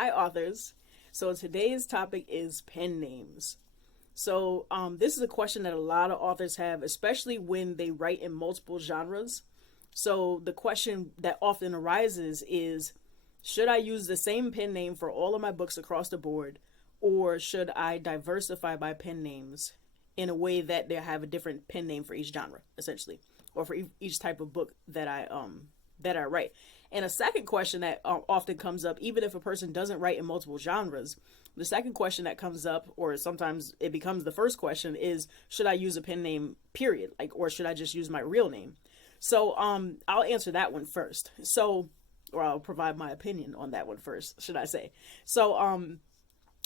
Hi, authors. So today's topic is pen names. This is a question that a lot of authors have, especially when they write in multiple genres. So the question that often arises is, should I use the same pen name for all of my books across the board, or should I diversify my pen names in a way that they have a different pen name for each genre, essentially, or for each type of book that I write? And a second question that often comes up, even if a person doesn't write in multiple genres, the second question that comes up, or sometimes it becomes the first question, is should I use a pen name, period? Or should I just use my real name? So I'll answer that one first. Or I'll provide my opinion on that one first, should I say.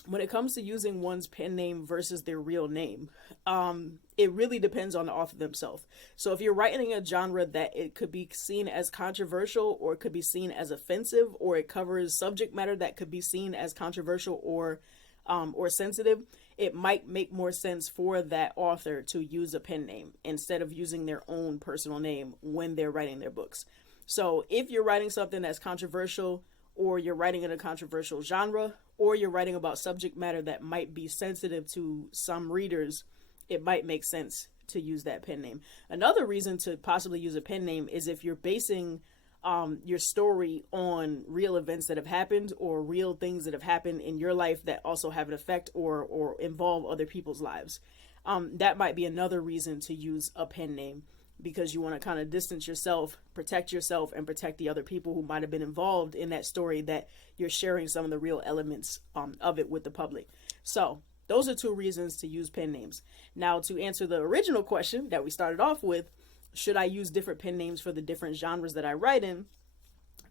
When it comes to using one's pen name versus their real name, it really depends on the author themselves. So if you're writing a genre that it could be seen as controversial, or it could be seen as offensive, or it covers subject matter that could be seen as controversial or sensitive, it might make more sense for that author to use a pen name instead of using their own personal name when they're writing their books. So if you're writing something that's controversial, or you're writing in a controversial genre, or you're writing about subject matter that might be sensitive to some readers, it might make sense to use that pen name. Another reason to possibly use a pen name is if you're basing your story on real events that have happened, or real things that have happened in your life that also have an effect or involve other people's lives. That might be another reason to use a pen name, because you want to kind of distance yourself, protect yourself, and protect the other people who might have been involved in that story that you're sharing some of the real elements of it with the public. So those are two reasons to use pen names. Now, to answer the original question that we started off with, should I use different pen names for the different genres that I write in?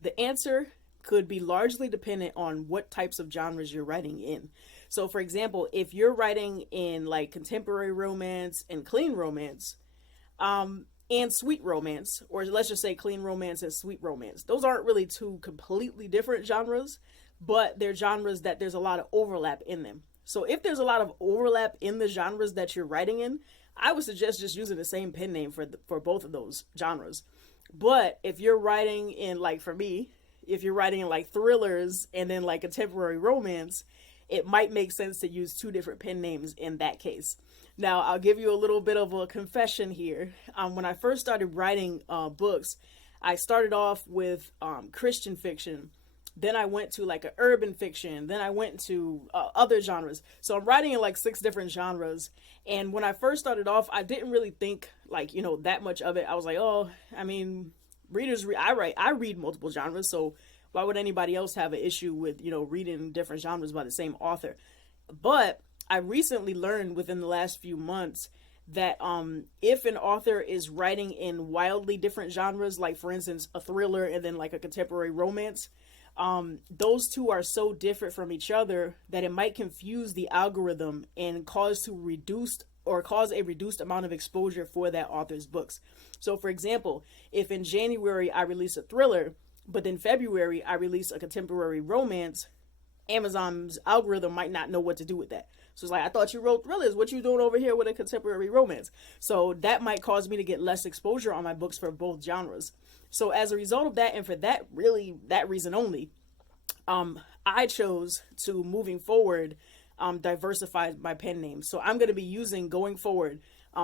The answer could be largely dependent on what types of genres you're writing in. So, for example, if you're writing in like contemporary romance and clean romance, and sweet romance, or let's just say clean romance and sweet romance, those aren't really two completely different genres, but they're genres that there's a lot of overlap in them. So if there's a lot of overlap in the genres that you're writing in, I would suggest just using the same pen name for both of those genres. But if you're writing in, like for me, if you're writing in like thrillers and then like contemporary romance, it might make sense to use two different pen names in that case. Now, I'll give you a little bit of a confession here. When I first started writing books, I started off with Christian fiction. Then I went to like an urban fiction. Then I went to other genres. So I'm writing in like 6 different genres. And when I first started off, I didn't really think that much of it. I was like, I read multiple genres. So why would anybody else have an issue with, reading different genres by the same author? But I recently learned within the last few months that if an author is writing in wildly different genres, like for instance, a thriller and then like a contemporary romance, those two are so different from each other that it might confuse the algorithm and cause a reduced amount of exposure for that author's books. So for example, if in January I release a thriller, but in February I release a contemporary romance, Amazon's algorithm might not know what to do with that. So it's like, I thought you wrote thrillers. What you doing over here with a contemporary romance? So that might cause me to get less exposure on my books for both genres. So as a result of that, and for that reason only, I chose to, moving forward, diversify my pen names. So I'm going to be using, going forward,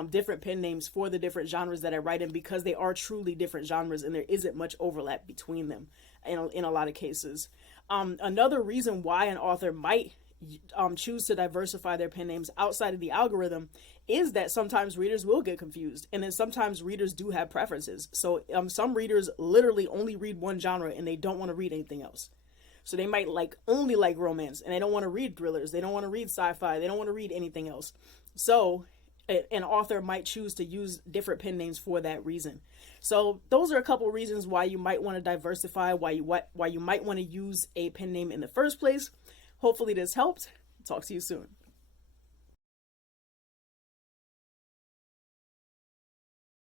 different pen names for the different genres that I write in, because they are truly different genres and there isn't much overlap between them in a lot of cases. Another reason why an author might choose to diversify their pen names outside of the algorithm is that sometimes readers will get confused, and then sometimes readers do have preferences. So some readers literally only read one genre and they don't want to read anything else. So they might only like romance, and they don't want to read thrillers, they don't want to read sci-fi, they don't want to read anything else. So an author might choose to use different pen names for that reason. So those are a couple reasons why you might want to diversify, why you might want to use a pen name in the first place. Hopefully this helped. Talk to you soon.